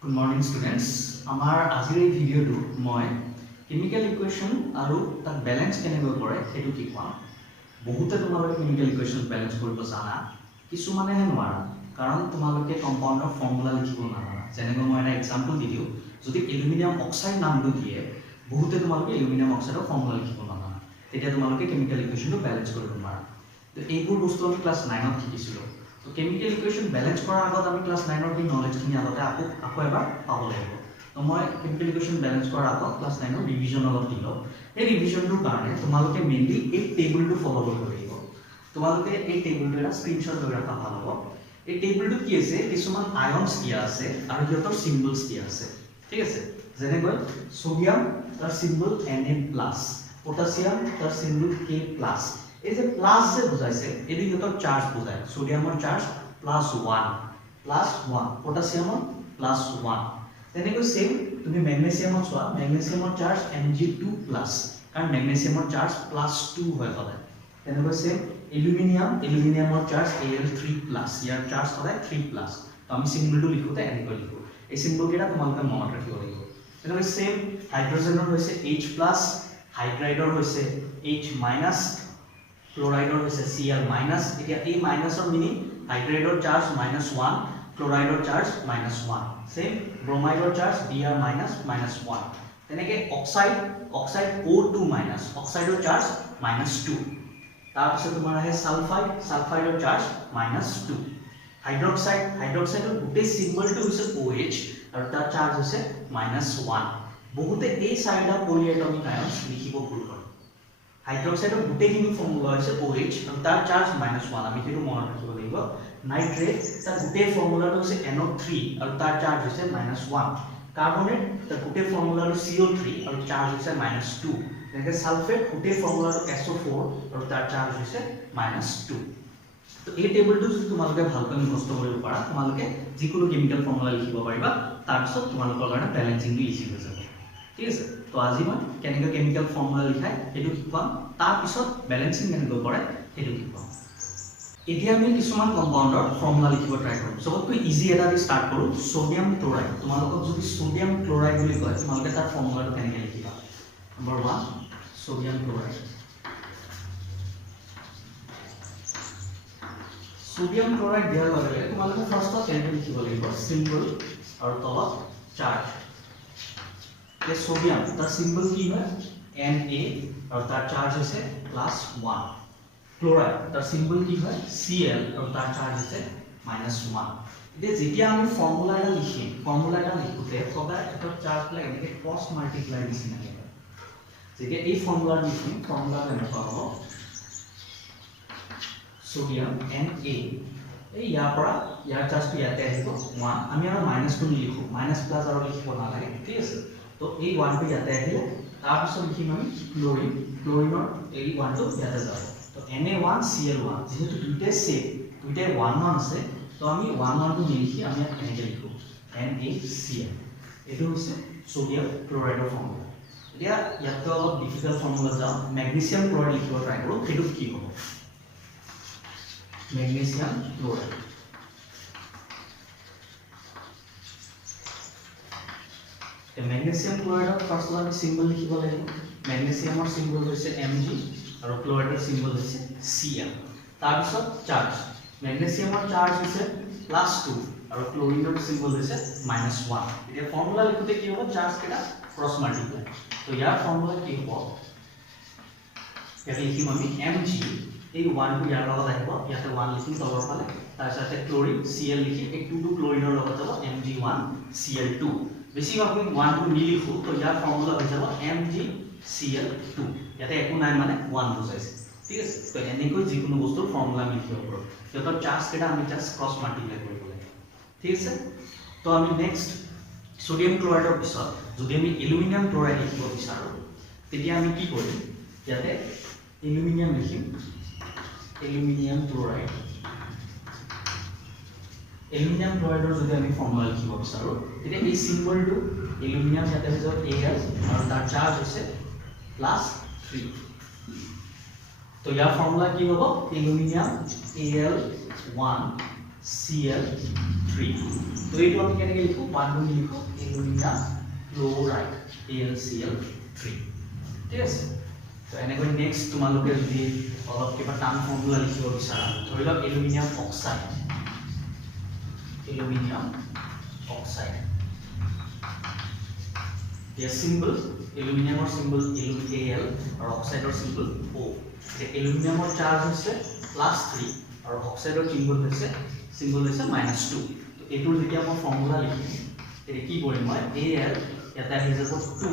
Good morning students. Amar azir ei video tu moi chemical equation aru ta balance kenegoi kore etu ki pam. Bahute tomaloke chemical equation balance koribo jana kisumane he nwara karon tomaloke compound or formula likhibo nara. Jeneko moi eta example di diu jodi aluminum oxide naam tu diye bahute tomaloke aluminum oxide or formula likhibo nara. Etia tomaloke chemical equation tu balance koribo nara. To eibur bostu ami class 9 ত শিকিছিলো. তো chemical equation balance কৰাৰ আগত আমি class 9 ৰ এই নলেজখিনি আগতে আকৌ এবাৰ পাব লাগিব তো মই কেমিক্যাল ইকুয়েশন ব্যালেন্স কৰাৰ আগত ক্লাস 9 ৰ ৰিভিজন অলপ দিলো এই ৰিভিজনটোৰ কাৰণে তোমালোকে মেইনলি এই টেবুলটো ফলো কৰিব লাগিব তোমালোকে এই টেবুলটো এটা স্ক্ৰিনশ্বট লৈ ৰাখা ভাল হ'ব এই টেবুলটো কি আছে কিছুমান আয়নছ দিয়া আছে আৰু ইহঁতৰ সিম্বলছ দিয়া আছে ঠিক আছে যেনেকৈ সোডিয়াম তাৰ সিম্বল Na+ পটাছিয়াম তাৰ সিম্বল K+ এই যে প্লাস যে বুঝাইছে এদি ইহঁতৰ চাৰ্জ বুঝায় সোডিয়ামৰ চাৰ্জ +1 পটাছিয়ামৰ +1 তেনেকৈ সেম তুমি ম্যাগনেসিয়ামৰ চোৱা ম্যাগনেসিয়ামৰ চাৰ্জ Mg2+ কাৰণ ম্যাগনেসিয়ামৰ চাৰ্জ +2 হয় সদায় তেনেকৈ সেম এলুমিনিয়ামৰ চাৰ্জ Al3+ ইয়াৰ চার্জ সদায় 3+ তো আমি সিম্বলটো লিখোতে এনেকৈ লিখো এই সিম্বল কেইটা তোমালোকে মনত ৰাখিব লাগিব তেনেকৈ সেম হাইড্ৰোজেনৰ হৈছে H+ হাইড্ৰাইডৰ হৈছে H-, ক্লোৰাইডৰ হৈছে Cl-, এতিয়া এই মাইনাসৰ মিনিং হাইড্ৰাইডৰ চাৰ্জ -1 ক্লোৰাইডৰ চাৰ্জ -1 সেম ব্ৰোমাইডৰ চাৰ্জ Br-, তেনেকে অক্সাইড O2- অক্সাইডৰ চাৰ্জ -2 তাৰ পিছত তোমাৰ আহে সালফাইডৰ চাৰ্জ -2 হাইড্ৰক্সাইডৰ গোটেই সিম্বলটো হৈছে OH আৰু তাৰ চাৰ্জ হৈছে -1 বহুতে এই চাৰিটা পলিএটমিক আয়নছ লিখিব ভুল কৰে হাইড্ৰক্সাইডৰ গোটেইখিনি ফৰ্মুলা হৈছে OH আৰু তাৰ চাৰ্জ -1 আমি সেইটো মনত ৰাখিব লাগিব নাইট্ৰেট তাৰ গোটেই ফৰ্মুলাটো হৈছে NO3 আৰু তাৰ চাৰ্জ হৈছে -1 কাৰ্বনেট তাৰ গোটেই ফৰ্মুলাটো CO3 আৰু চাৰ্জ হৈছে -2 এনেকৈ সালফেট গোটেই ফৰ্মুলাটো SO4 আৰু তাৰ চাৰ্জ হৈছে -2 তো এই টেবুলটো যদি তোমালোকে ভালকৈ মুখস্থ কৰিব পাৰা তোমালোকে যিকোনো কেমিক্যাল ফৰ্মুলা লিখিব পাৰিবা তাৰ পিছত তোমালোকৰ কাৰণে ব্যালেন্সিংটো ইজি হৈ যাব ঠিক আছে তো আজি মই কেনেকৈ কেমিক্যাল ফৰ্মুলা লিখাই এটো শিকাম তাৰ পিছত ব্যালেন্সিং কেনেকৈ কৰে এটো শিকাম এতিয়া আমি কিছুমান কম্পাউণ্ডৰ ফৰ্মুলা লিখিব ট্ৰাই কৰিম সবতকৈ ইজি এটা দি স্টাৰ্ট কৰো সোডিয়াম ক্লোৰাইড তোমালোকক যদি সোডিয়াম ক্লোৰাইড বুলি কয় তোমালোকে তাৰ ফৰ্মুলাটো কেনেকৈ লিখিবা number 1 sodium chloride sodium chloride দিয়াৰ লগে তোমালোকে ফাৰ্ষ্টত কেনেকৈ লিখিব লাগিব সিম্বল আৰু তলত চাৰ্জ ये सोडियम तार सिंबल की है Na और तार चार्ज है +1 क्लोराइड तार सिंबल की है Cl और तार चार्ज है -1 इते जेतिया আমি ফর্মুলা এটা লিখিম ফর্মুলা এটা লিখোতে সদায় এটা চার্জ লা এনেকে ক্রস মাল্টিপ্লাই দিছিনা হয় যেতিয়া এই ফর্মুলা লিখিম ফর্মুলা এনেকুৱা হ'ব সোডিয়াম Na এই ইয়াৰ পৰা ইয়াৰ চাৰ্জটো ইয়াতে আহিব 1 আমি আৰু মাইনাসটো লিখো মাইনাস প্লাস আৰু লিখিব নালাগে ঠিক আছে তো এই 1 টো ইয়াতে আহিলে তাৰ পিছত লিখিম আমি ক্লোৰিনৰ এই 1 টো ইয়াতে যাব তো Na1Cl1 যেহেতু দুইটা সেম দুইটা 1 আছে তো আমি 1 টো লিখি আমি এনেকৈ লিখো NaCl এটো হৈছে সোডিয়াম ক্লোৰাইডৰ ফৰ্মুলা এতিয়া ইয়াতে অলপ ডিফিকাল্ট ফৰ্মুলা যাও ম্যাগনেসিয়াম ক্লোৰাইড লিখিব ট্ৰাই কৰো এটো কি হ'ব ম্যাগনেসিয়াম ক্লোৰাইড তে ম্যাগনেসিয়াম ক্লোৰাইডৰ ফাৰ্স্ট আমি সিম্বল লিখিব লাগিব ম্যাগনেসিয়ামৰ সিম্বল হৈছে Mg আৰু ক্লোৰাইডৰ সিম্বল হৈছে Cl তাৰ পিছত চাৰ্জ ম্যাগনেসিয়ামৰ চাৰ্জ হৈছে +2 আৰু ক্লোৰিনৰ সিম্বল হৈছে -1 এতিয়া ফৰ্মুলা লিখোতে কি হ'ব চাৰ্জ কেটা ক্ৰস মাল্টিপ্লাই তো ইয়াৰ ফৰ্মুলা কি হ'ব ইয়াতে লিখিম আমি Mg এই 1 টো ইয়াৰ লগত আহিব ইয়াতে 1 লিখিম তলৰ ফালে তাৰ সাথে ক্লোৰিন Cl লিখি এই 2 টো ক্লোৰিনৰ লগত যাব Mg1Cl2 বেছিভাগ আমি 1 টো নিলিখো তো ইয়াৰ ফৰ্মুলা হৈ যাব MgCl2 ইয়াতে একো নাই মানে 1 বুজাইছে ঠিক আছে তো এনেকৈ যিকোনো বস্তুৰ ফৰ্মুলা আমি লিখিব পাৰো ইয়াৰ চাৰ্জ কেটা আমি জাস্ট ক্ৰস মাল্টিপ্লাই কৰিব লাগে ঠিক আছে তো আমি নেক্সট সোডিয়াম ক্লোৰাইডৰ পিছত যদি আমি এলুমিনিয়াম ক্লোৰাইড লিখিব বিচাৰো তেতিয়া আমি কি কৰিম ইয়াতে এলুমিনিয়াম লিখিম एल्युमिनियम क्लोराइड एल्युमिनियम क्लोराइडৰ যদি আমি ফৰ্মুলা লিখিব বিচাৰো তেতিয়া এই সিম্বলটো এলুমিনিয়াম ইয়াতে হৈ যাব Al আৰু তাৰ চাৰ্জ হৈছে +3 তো ইয়াৰ ফৰ্মুলা কি হ'ব এলুমিনিয়াম Al1 Cl3 তো এইটো আমি কেনেকৈ লিখো বান্ধনি লিখো এলুমিনিয়াম ক্লোৰাইড AlCl3 ঠিক আছে তো এনেকৈ নেক্সট তোমালোকে যদি অলপ কিবা টান ফৰ্মুলা লিখিব বিচাৰা ধৰি লওক এলুমিনিয়াম অক্সাইড ইয়াৰ সিম্বল এলুমিনিয়ামৰ সিম্বল Al আৰু অক্সাইডৰ সিম্বল O এলুমিনিয়ামৰ চাৰ্জ হৈছে +3 আৰু অক্সাইডৰ সিম্বল হৈছে -2 তো এইটোৰ যেতিয়া মই ফৰ্মুলা লিখিম তেতিয়া কি কৰিম মই Al এটা আহি যাব 2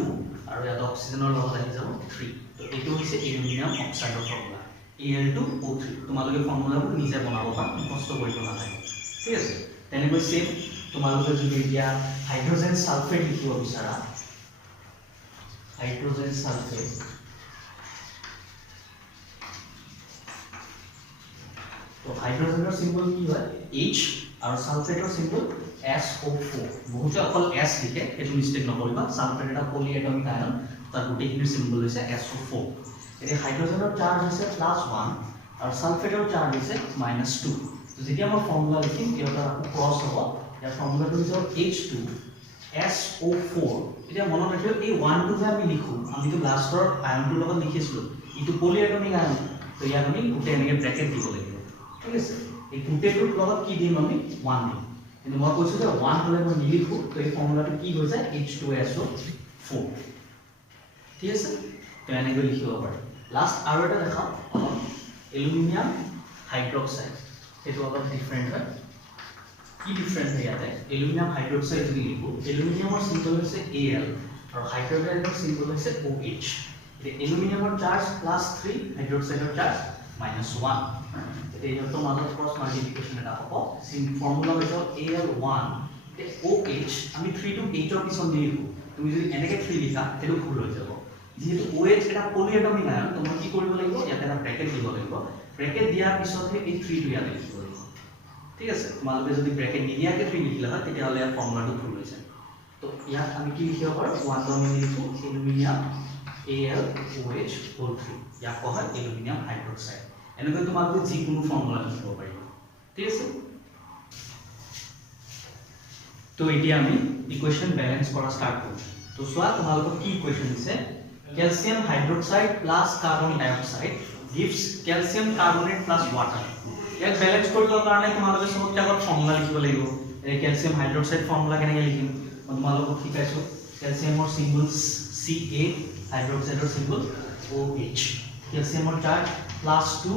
আৰু ইয়াত অক্সিজেনৰ লগত আহি যাব 3 তো এইটো হৈছে এলুমিনিয়াম অক্সাইডৰ ফৰ্মুলা Al2O3 তোমালোকে ফৰ্মুলাবোৰ নিজে বনাব পাৰা কষ্ট কৰিব নালাগে ঠিক আছে তেনেকৈ সেম তোমালোকে যদি এতিয়া হাইড্ৰোজেন সালফেট লিখিব বিচাৰা হাইড্ৰোজেন সালফেট তো হাইড্ৰোজেনৰ সিম্বল কি হয় H আৰু সালফেটৰ সিম্বল SO4 বহুতে অকল S লিখে এটো মিস্টেক নকৰিবা সালফেট এটা পলিএটমিক আয়ন তাৰ গোটেইখিনিৰ সিম্বল হৈছে SO4 এই হাইড্ৰোজেনৰ চাৰ্জ হৈছে +1 আৰু সালফেটৰ চাৰ্জ হৈছে -2 তো যেতিয়া মই ফৰ্মুলা লিখিম এটা ক্ৰস হ'ব ইয়াৰ ফৰ্মুলাটো হৈছে H2SO4 এতিয়া মনত ৰাখিব এই 1 টো যে আমি লিখো আমিটো লাষ্টৰ আয়নটোৰ লগত লিখিছিলো ইটো পলিএটমিক আয়ন তো ইয়াক আমি গোটেই এনেকে ব্ৰেকেট দিব লাগিব ঠিক আছে এই গোটেইটোৰ লগত কি দিম আমি 1 দিম কিন্তু মই কৈছো যে 1 হলে মই নিলিখো তো এই ফৰ্মুলাটো কি হৈ যায় H2SO4 ঠিক আছে তো এনেকৈ লিখিব পাৰি লাষ্ট আৰু এটা দেখাও এলুমিনিয়াম হাইড্ৰক্সাইড এটো অলপ ডিফাৰেন্ট হয় কি ডিফাৰেন্ট হয় ইয়াতে এলুমিনিয়াম হাইড্ৰক্সাইড যদি লিখো এলুমিনিয়ামৰ সিম্বল হৈছে Al আৰু হাইড্ৰোজেনৰ সিম্বল হৈছে OH এলুমিনিয়ামৰ চাৰ্জ +3 হাইড্ৰক্সাইডৰ চাৰ্জ -1 এই যত মাজত ক্রস মাল্টিপ্লিকেশন এটা হ'ব সিম ফর্মুলা হৈছে Al1 OH আমি 3 টু H ৰ পিছত লিখো তুমি যদি এনেকে 3 লিখা তেটো ভুল হৈ যাব যেহেতু OH এটা পলিএটমিক আয়ন তুমি কি কৰিব লাগিব ইয়াতে এটা ব্ৰেকেট দিব লাগিব ব্ৰেকেট দিয়াৰ পিছতহে এই 3 টো ইয়াতে লিখিব লাগিব ঠিক আছে তোমালোকে যদি ব্ৰেকেট নিদিয়াকে 3 লিখিলা হয় তেতিয়া হলে ফৰ্মুলাটো ভুল হৈ যায় তো ইয়াত আমি কি লিখিব পাৰো 1 আমি লিখো এলুমিনিয়াম AlOH3 ইয়াক কোৱা হয় এলুমিনিয়াম হাইড্ৰক্সাইড এনেকৈ তোমালোকে যিকোনো ফৰ্মুলা লিখিব পাৰিবা ঠিক আছে তো এতিয়া আমি ইকুয়েশন ব্যালেন্স কৰা স্টাৰ্ট কৰো তো সোয়া তোমালোকক কি ইকুয়েশন দিছে calcium hydroxide plus carbon dioxide gives calcium carbonate plus water ইয়াক ব্যালেন্স কৰিবৰ কাৰণে তোমালোকে সবতে আগত ফৰ্মুলা লিখিব লাগিব এই ক্যালসিয়াম হাইড্ৰোক্সাইড ফৰ্মুলা কেনেকৈ লিখিম তোমালোকক শিকাইছো ক্যালসিয়ামৰ সিম্বল Ca হাইড্ৰোক্সাইডৰ সিম্বল OH ক্যালসিয়ামৰ চাৰ্জ +2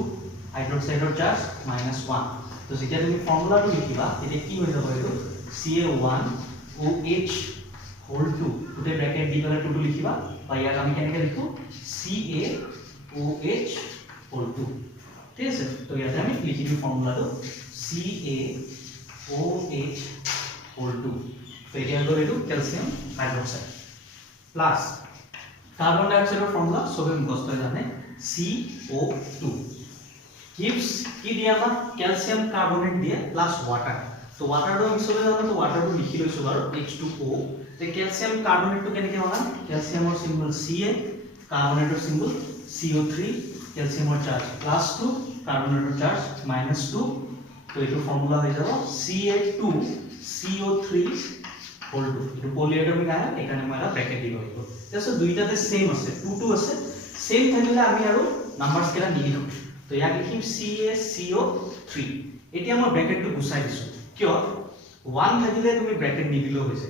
হাইড্ৰোক্সাইডৰ চাৰ্জ -1 তো যেতিয়া তুমি ফৰ্মুলাটো লিখিবা তেতিয়া কি হৈ যাব এইটো Ca1OH whole 2 গোটে ব্র্যাকেট দি পেলাই 2 লিখিবা বা ইয়াক আমি কেনেকৈ লিখো CaOH whole 2 ঠিক আছে তো ইয়াতে আমি লিখি দিম ফৰ্মুলাটো CaOH whole 2 তো এতিয়া হ'ল এইটো calcium hydroxide plus carbon ডাইঅক্সাইডৰ formula সবে মুখস্থ জানে CO2 gives কি দিয়া বা ক্যালসিয়াম কার্বনেট দিয়ে প্লাস ওয়াটার তো ওয়াটারটো আমি সবে জানো তো ওয়াটারটো লিখি লৈছো বাৰু H2O তে ক্যালসিয়াম কাৰ্বনেটটো কেনেকৈ বনাম ক্যালসিয়ামৰ সিম্বল Ca কাৰ্বনেটৰ সিম্বল CO3 ক্যালসিয়ামৰ চাৰ্জ +2 কাৰ্বনেটৰ চাৰ্জ -2 তো এইটো ফৰ্মুলা হৈ যাব Ca2CO3 whole 2 এইটো পলিএটমিক আয়ন এখানে মই এটা ব্র্যাকেট দিব লাগিব তাছত দুইটাতে সেম আছে 2 2 আছে সেম থাকিলে আমি আৰু নাম্বাৰস কেলা নিলিখো তো ইয়াক লিখিম CaCO3 এতিয়া মই ব্র্যাকেটটো গুছাই দিছো কিয় 1 থাকিলে তুমি ব্র্যাকেট নিদিলেও হৈছে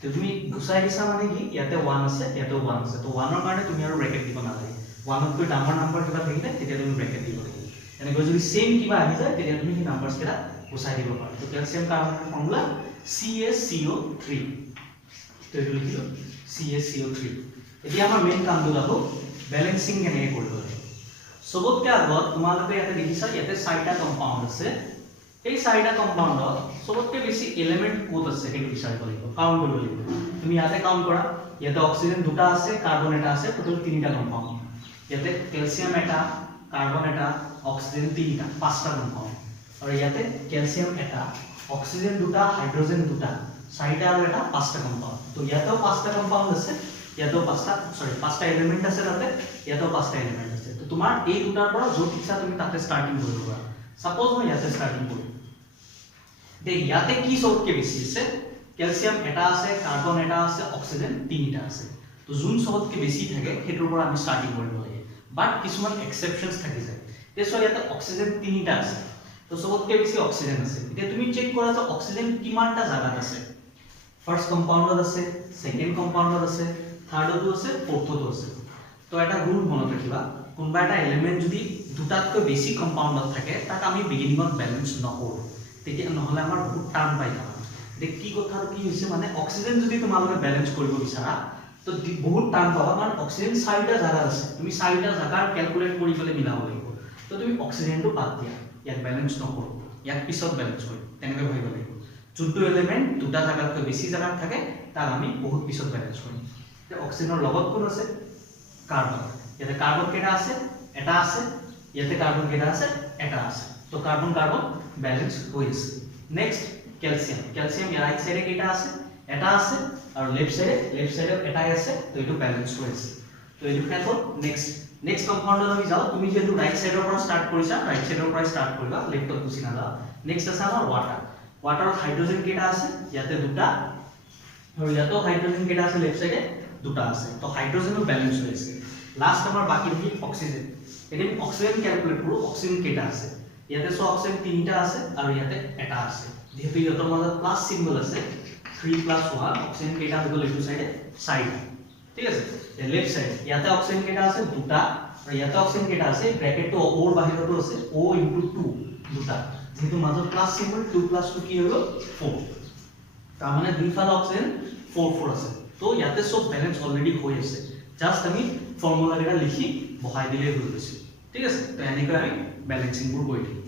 তো তুমি গুছাই দিছা মানে কি ইয়াতে 1 আছে ইয়াতে 1 আছে তো 1 ৰ কাৰণে তুমি আৰু ব্ৰ্যাকেট দিব নালাগে 1 তকৈ ডাঙৰ নাম্বাৰ কিবা থাকিলে তেতিয়া তুমি ব্র্যাকেট দিব লাগিব এনেকৈ যদি সেম কিবা আহি যায় তেতিয়া তুমি কি নাম্বাৰস কেলা গুছাই দিব পাৰা তো ক্যালসিয়াম কাৰ্বনেটৰ ফৰ্মুলা CaCO3 তো এইটো লিখিলো CaCO3 এতিয়া আমাৰ মেইন কামটো হ'ব ব্যালেন্সিং কেনেকৈ কৰিব লাগে সবতকে আগত তোমালোকে ইয়াতে দেখিছা ইয়াতে 4টা কম্পাউন্ড আছে এই 4টা কম্পাউন্ডত সবতকে বেছি এলিমেন্ট কোড আছে সেইটো বিচাৰিব লাগিব কাউন্ট কৰিব লাগিব তুমি ইয়াতে কাউন্ট কৰা ইয়াতে অক্সিজেন দুটা আছে কার্বন এটা আছে টোটাল 3টা কম্পাউন্ড ইয়াতে ক্যালসিয়াম এটা কার্বন এটা অক্সিজেন 3টা 5টা কম্পাউন্ড আৰু ইয়াতে ক্যালসিয়াম এটা অক্সিজেন দুটা হাইড্ৰোজেন দুটা 4টা আৰু এটা 5টা কম্পাউন্ড তো ইয়াতেও 5টা কম্পাউন্ড আছে ইয়াতেও 5টা এলিমেন্ট আছে তাতে ইয়াতেও 5টা এলিমেন্ট আছে তো তোমাৰ এই দুটাৰ পৰা যত ইচ্ছা তুমি তাতে স্টাৰ্টিং কৰিব পাৰা সাপোজ মই ইয়াতে স্টাৰ্টিং কৰো তে ইয়াতে কি সবতকে বেছি আছে ক্যালসিয়াম এটা আছে কার্বন এটা আছে অক্সিজেন তিনিটা আছে তো যোন সবতকে বেছি থাকে হেতুৰ পৰা আমি স্টাৰ্টিং কৰিব লাগে বাট কিছুমান এক্সেপশনস থাকি যায় তে সো ইয়াতে অক্সিজেন তিনিটা আছে তো সবতকে বেছি অক্সিজেন আছে এতিয়া তুমি চেক কৰা যে অক্সিজেন কিমানটা জায়গাত আছে ফাৰ্স্ট কম্পাউন্ডত আছে সেকেন্ড কম্পাউন্ডত আছে থাৰ্ডতো আছে ফোৰ্থতো আছে তো এটা ৰুল মনত ৰাখিবা কোনবা এটা এলিমেন্ট যদি দুটাতকৈ বেছি কম্পাউন্ডত থাকে তাক আমি বিগিনিংত ব্যালেন্স নকৰো তেতিয়া নহলে আমাৰ বহুত টান পাই যাম তে কি কথা কি হৈছে মানে অক্সিজেন যদি তোমালোকে ব্যালেন্স কৰিব বিচাৰা তো বহুত টান পাবা কাৰণ অক্সিজেন 4টা জায়গা আছে তুমি 4টা জায়গা ক্যালকুলেট কৰি পেলে মিলাব লাগিব তো তুমি অক্সিজেনটো বাদ দিয়া ইয়াক ব্যালেন্স নকৰো ইয়াক পিছত ব্যালেন্স কৰিম তেনেকৈ ভাবিব লাগিব যোনটো এলিমেন্ট দুটা জায়গাতকৈ বেছি জায়গাত থাকে তাক আমি বহুত পিছত ব্যালেন্স কৰিম তে অক্সিজেনৰ লগত কোন আছে কার্বন ইয়াতে কার্বন কেটা আছে এটা আছে ইয়াতে কার্বন কেটা আছে এটা আছে তো কার্বন কার্বন ব্যালেন্স হৈ আছে নেক্সট ক্যালসিয়াম ক্যালসিয়াম ইয়াৰ ৰাইট সাইডে কেটা আছে এটা আছে আৰু লেফট সাইডে এটাই আছে তো এটো ব্যালেন্স হৈ আছে তো এটো খাইছো নেক্সট কম্পাউন্ডত আমি যাও তুমি যেটো রাইট সাইডৰ পৰা স্টাৰ্ট কৰিছা ৰাইট সাইডৰ পৰা স্টাৰ্ট কৰিবা লেফটত গুছি না যাও নেক্সট আছে আমাৰ ওয়াটাৰত হাইড্ৰোজেন কেটা আছে ইয়াতে দুটা আৰু ইয়াতো হাইড্ৰোজেন কেটা আছে লেফট সাইডে দুটা আছে তো হাইড্ৰোজেনও ব্যালেন্স হৈ আছে লাস্ট আমাৰ বাকি থাকিল অক্সিজেন এতিয়া অক্সিজেন ক্যালকুলেট কৰো অক্সিজেন কেটা আছে ইয়াতে সো অক্সিজেন তিনিটা আছে আৰু ইয়াতে এটা আছে যেহেতু ইহঁতৰ মাজত প্লাস সিম্বল আছে 3 + 1 অক্সিজেন কেটা হৈ গল এইটো সাইডে সাইড ঠিক আছে লেফট সাইড ইয়াতে অক্সিজেন কেটা আছে দুটা আৰু ইয়াতে অক্সিজেন কেটা আছে ব্ৰ্যাকেটটো ওৰ বাহিৰতো আছে O * 2 দুটা যেহেতু মাজত প্লাস সিম্বল 2 + 2 কি হৈ গল 4 তাৰ মানে দুইফালে অক্সিজেন 4 আছে তো ইয়াতে সব ব্যালেন্স অলরেডি হৈ আছে জাস্ট আমি ফর্মুলা কেটা লিখি বহাই দিলে হৈ গৈছে ঠিক আছে তো এনেকৈ আমি ব্যালেন্সিং বোৰ কৰি দিম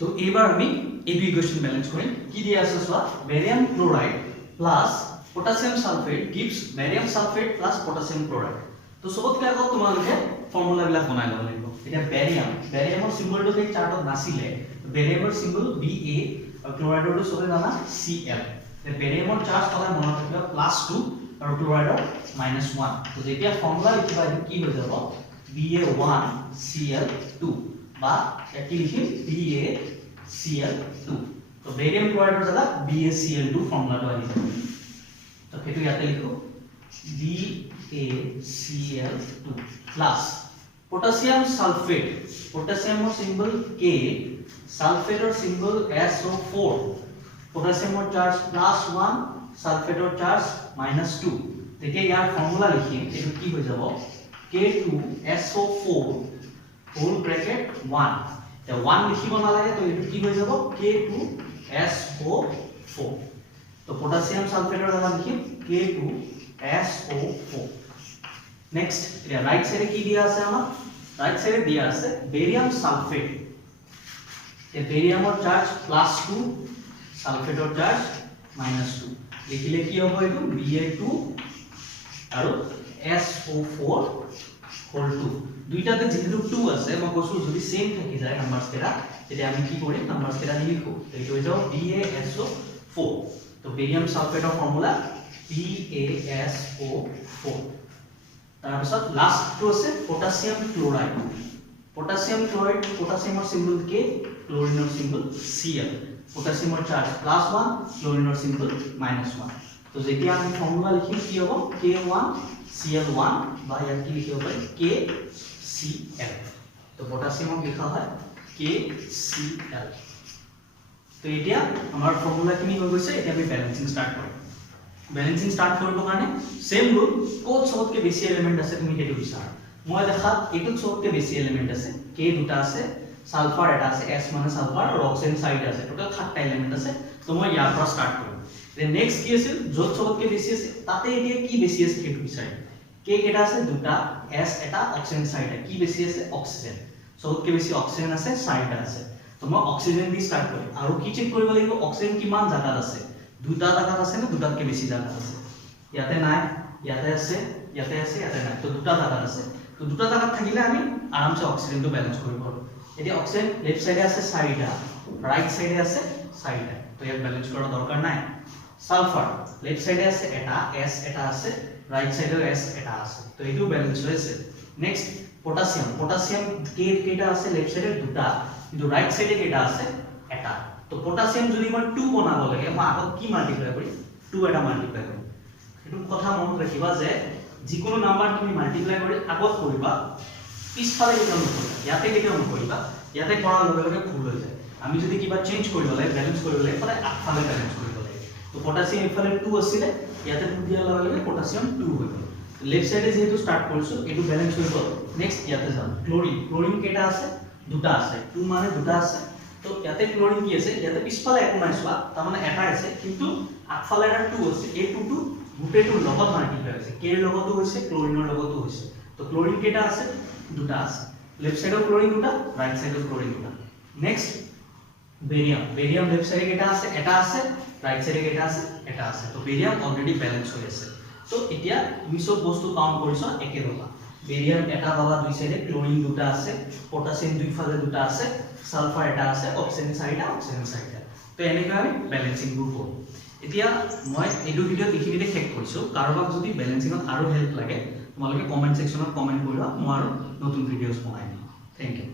তো এবাৰ আমি এবি ইকুয়েশন ব্যালেন্স কৰিম কি দিয়া আছে সোৱা barium chloride plus potassium sulphate gives barium sulphate plus potassium chloride তো সবতকে আগত তোমালোকে ফৰ্মুলা বিলাক বনাই লব লাগিব এটা বেৰিয়ামৰ সিম্বলটো এই চাৰ্টত নাছিলে বেৰিয়ামৰ সিম্বল Ba আৰু ক্লোৰাইডৰটো সবে জানা Cl বেৰিয়ামৰ চাৰ্জ তলাই মনত ৰাখিবা +2 আৰু ক্লোৰাইডৰ -1 তো যেতিয়া ফৰ্মুলা লিখিবা কি হৈ যাব Ba1Cl2 বা কি লিখিম BaCl2 তো বেৰিয়াম ক্লোৰাইডৰ জায়গা BaCl2 ফৰ্মুলাটো আহি যাব তো হেতু ইয়াতে লিখো BaCl2 প্লাস পটাছিয়াম সালফেট পটাছিয়ামৰ সিম্বল K সালফেটৰ সিম্বল SO4 পটাছিয়ামৰ চাৰ্জ +1 সালফেটৰ চাৰ্জ -2 তেতিয়া ইয়াৰ ফর্মুলা লিখিম এটো কি হৈ যাব K2SO4 হোল ব্র্যাকেট 1 তে 1 লিখিব নালাগে তো এটো কি হৈ যাব K2SO4 তো পটাছিয়াম সালফেটৰ জায়গা লিখিম K2SO4 নেক্সট এটা ৰাইট সাইডে কি দিয়া আছে আমাৰ ৰাইট সাইডে দিয়া আছে বেৰিয়াম সালফেট তে বেৰিয়ামৰ চাৰ্জ +2 সালফেটৰ চাৰ্জ -2 লিখিলে কি হ'ব এটো Ba2 আৰু SO4 হোল 2 দুইটাতে যেহেতু 2 আছে মই কৈছো যদি সেম থাকি যায় নাম্বাৰস কেটা তেতিয়া আমি কি কৰিম নাম্বাৰস কেটা লিখো এইটো হৈ যাব BaSO4 তো বেৰিয়াম সালফেটৰ ফৰ্মুলা BaSO4 তাৰ পিছত লাষ্টটো আছে পটাছিয়াম ক্লোৰাইড পটাছিয়ামৰ সিম্বল K ক্লোৰিনৰ সিম্বল Cl পটাছিয়ামৰ চাৰ্জ +1 ক্লোৰিনৰ সিম্বল -1 তো যেতিয়া আমি ফৰ্মুলা লিখিম কি হ'ব K1Cl1 বা ইয়াত কি লিখিব পাৰি KCl তো পটাছিয়ামক লিখা হয় KCl তো এতিয়া আমাৰ ফৰ্মুলা খিনি হৈ গৈছে এতিয়া আমি ব্যালেন্সিং স্টাৰ্ট কৰিম ব্যালেন্সিং স্টাৰ্ট কৰিবৰ কাৰণে সেম ৰুল কোড সবতকে বেছি এলিমেন্ট আছে তুমি হেতু বিচাৰা মই দেখাত এটো সবতকে বেছি এলিমেন্ট আছে K দুটা আছে সালফার এটা আছে S মানে সালফার আৰু অক্সিজেন 4টা আছে টোটাল 7টা এলিমেন্ট আছে তো মই ইয়াৰ পৰা স্টাৰ্ট কৰিম দেন নেক্সট কি আছে যত সবতকে বেছি আছে তাতে এতিয়া কি বেছি আছে হেতু বিচাৰিম K কেটা আছে দুটা S এটা অক্সিজেন 4টা কি বেছি আছে অক্সিজেন সবতকে বেছি অক্সিজেন আছে 4টা আছে তো মই অক্সিজেন দি স্টার্ট কৰিম আৰু কি চেক কৰিব লাগিব অক্সিজেন কিমান জাগাত আছে দুটা জাগাত আছে না দুটাতকে বেছি জাগাত আছে ইয়াতে নাই ইয়াতে আছে ইয়াতে নাই তো দুটা জাগাত আছে তো দুটা জাগাত থাকিলে আমি আৰামসে অক্সিজেনটো ব্যালেন্স কৰিব পাৰো এতিয়া অক্সিজেন লেফট সাইডে আছে 4টা ৰাইট সাইডে আছে 4টা তো ইয়াক ব্যালেন্স কৰাৰ দৰকাৰ নাই সালফার লেফট সাইডে আছে এটা S এটা আছে রাইট সাইডে S এটা আছে তো এইটো ব্যালেন্স হৈছে নেক্সট পটাছিয়াম K কেটা আছে লেফট সাইডে দুটা কিন্তু রাইট সাইডে কেটা আছে তো পটাছিয়াম যদি মই 2 বনাব লাগে মই আগত কি মাল্টিপ্লাই কৰি 2 এটা মাল্টিপ্লাই কৰিম এটো কথা মনত ৰাখিবা যে যিকোনো নাম্বাৰ তুমি মাল্টিপ্লাই কৰি আগত কৰিবা পিছফালে কেতিয়াও নকৰিবা ইয়াতে কেতিয়াও নকৰিবা ইয়াতে কৰাৰ লগে লগে ভুল হৈ যায় আমি যদি কিবা চেঞ্জ কৰিব লাগে ব্যালেন্স কৰিব লাগে সদায় আগফালে ব্যালেন্স কৰিব লাগে তো পটাছিয়াম ইফালে 2 আছিল ইয়াতে 2 দিয়াৰ লগে লগে পটাছিয়াম 2 হৈ গ'ল লেফট সাইডে যেহেতু স্টার্ট কৰিছো এটো ব্যালেন্স হৈ গ'ল নেক্সট ইয়াতে যাম ক্লোরিন কেটা আছে দুটা আছে 2 মানে দুটা আছে তো ইয়াতে ক্লোরিন কি আছে ইয়াতে পিছফালে একো নাই সোৱা তাৰ মানে এটা আছে কিন্তু আগফালে এটা 2 আছে এই 2 টো গুটেটোৰ লগত মাল্টিপ্লাই হৈছে কেৰ লগতো হৈছে ক্লোৰিনৰ লগতো হৈছে তো ক্লোৰিন কেটা আছে দুটা আছে লেফট সাইডৰ ক্লোৰিন দুটা ৰাইট সাইডৰ ক্লোরিন দুটা নেক্সট বেরিয়াম লেফট সাইডে কেটা আছে এটা আছে রাইট সাইডে কেটা আছে এটা আছে তো বেরিয়াম অলরেডি ব্যালেন্স হৈ আছে তো এতিয়া তুমি সব বস্তু কাউন্ট কৰিছা একে ৰবা বেরিয়াম এটা বাবা দুই সাইডে ক্লোরিন দুটা আছে পটাছিয়াম দুই ফালে দুটা আছে সালফার এটা আছে অক্সিজেন চাৰিটা তো এনেকৈ আমি ব্যালেন্সিং বোৰ কৰো এতিয়া মই এইটো ভিডিও দেখিনিতে শেষ কৰিছো কাৰোবাক যদি ব্যালেন্সিংত আৰু হেল্প লাগে তোমালোকে কমেন্ট সেকশনত কমেন্ট কৰিবা মই আৰু নতুন ভিডিওছ বনাই দিম থ্যাংক ইউ